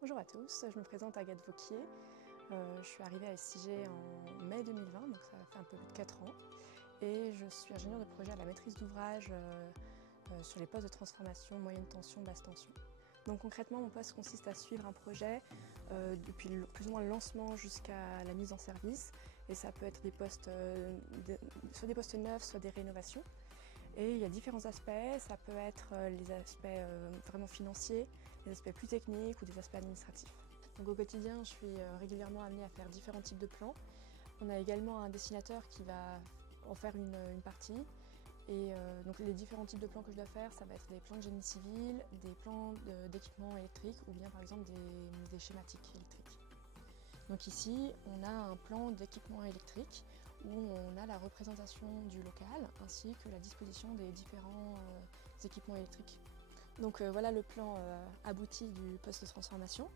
Bonjour à tous, je me présente Agathe Vauquier. Je suis arrivée à SIG en mai 2020, donc ça fait un peu plus de 4 ans. Et je suis ingénieure de projet à la maîtrise d'ouvrage sur les postes de transformation moyenne tension, basse tension. Donc concrètement, mon poste consiste à suivre un projet depuis plus ou moins le lancement jusqu'à la mise en service. Et ça peut être des postes, soit des postes neufs, soit des rénovations. Et il y a différents aspects, ça peut être les aspects vraiment financiers, des aspects plus techniques ou des aspects administratifs. Donc au quotidien, je suis régulièrement amenée à faire différents types de plans. On a également un dessinateur qui va en faire une partie. Et donc les différents types de plans que je dois faire, ça va être des plans de génie civil, des plans d'équipement électrique ou bien par exemple des schématiques électriques. Donc ici, on a un plan d'équipement électrique où on a la représentation du local ainsi que la disposition des différents équipements électriques. Donc voilà le plan abouti du poste de transformation.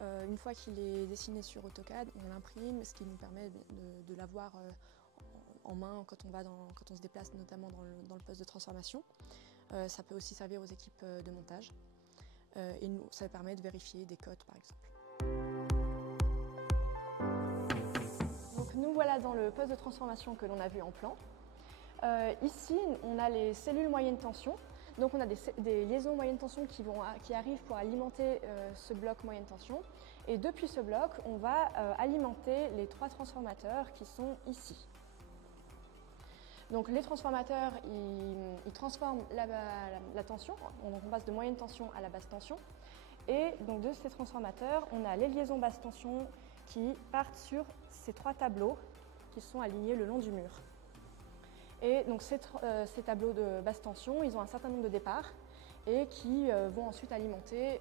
Une fois qu'il est dessiné sur AutoCAD, on l'imprime, ce qui nous permet de l'avoir en main quand on se déplace notamment dans le poste de transformation. Ça peut aussi servir aux équipes de montage et ça permet de vérifier des codes par exemple. Donc nous voilà dans le poste de transformation que l'on a vu en plan. Ici, on a les cellules moyenne tension. Donc on a des liaisons moyenne tension qui arrivent pour alimenter ce bloc moyenne tension. Et depuis ce bloc, on va alimenter les 3 transformateurs qui sont ici. Donc les transformateurs, ils transforment la tension, on passe de moyenne tension à la basse tension. Et donc de ces transformateurs, on a les liaisons basse tension qui partent sur ces 3 tableaux qui sont alignés le long du mur. Et donc ces tableaux de basse tension, ils ont un certain nombre de départs et qui vont ensuite alimenter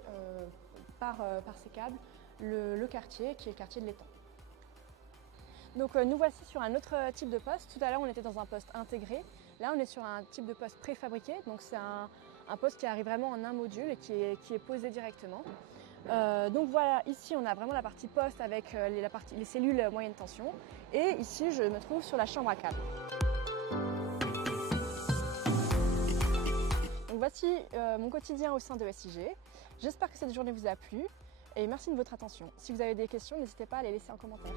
par ces câbles le quartier qui est le quartier de l'étang. Donc nous voici sur un autre type de poste. Tout à l'heure on était dans un poste intégré. Là on est sur un type de poste préfabriqué. Donc c'est un poste qui arrive vraiment en un module et qui est posé directement. Donc voilà, ici on a vraiment la partie poste avec les cellules moyenne tension. Et ici je me trouve sur la chambre à câbles. Donc voici mon quotidien au sein de SIG. J'espère que cette journée vous a plu et merci de votre attention. Si vous avez des questions, n'hésitez pas à les laisser en commentaire.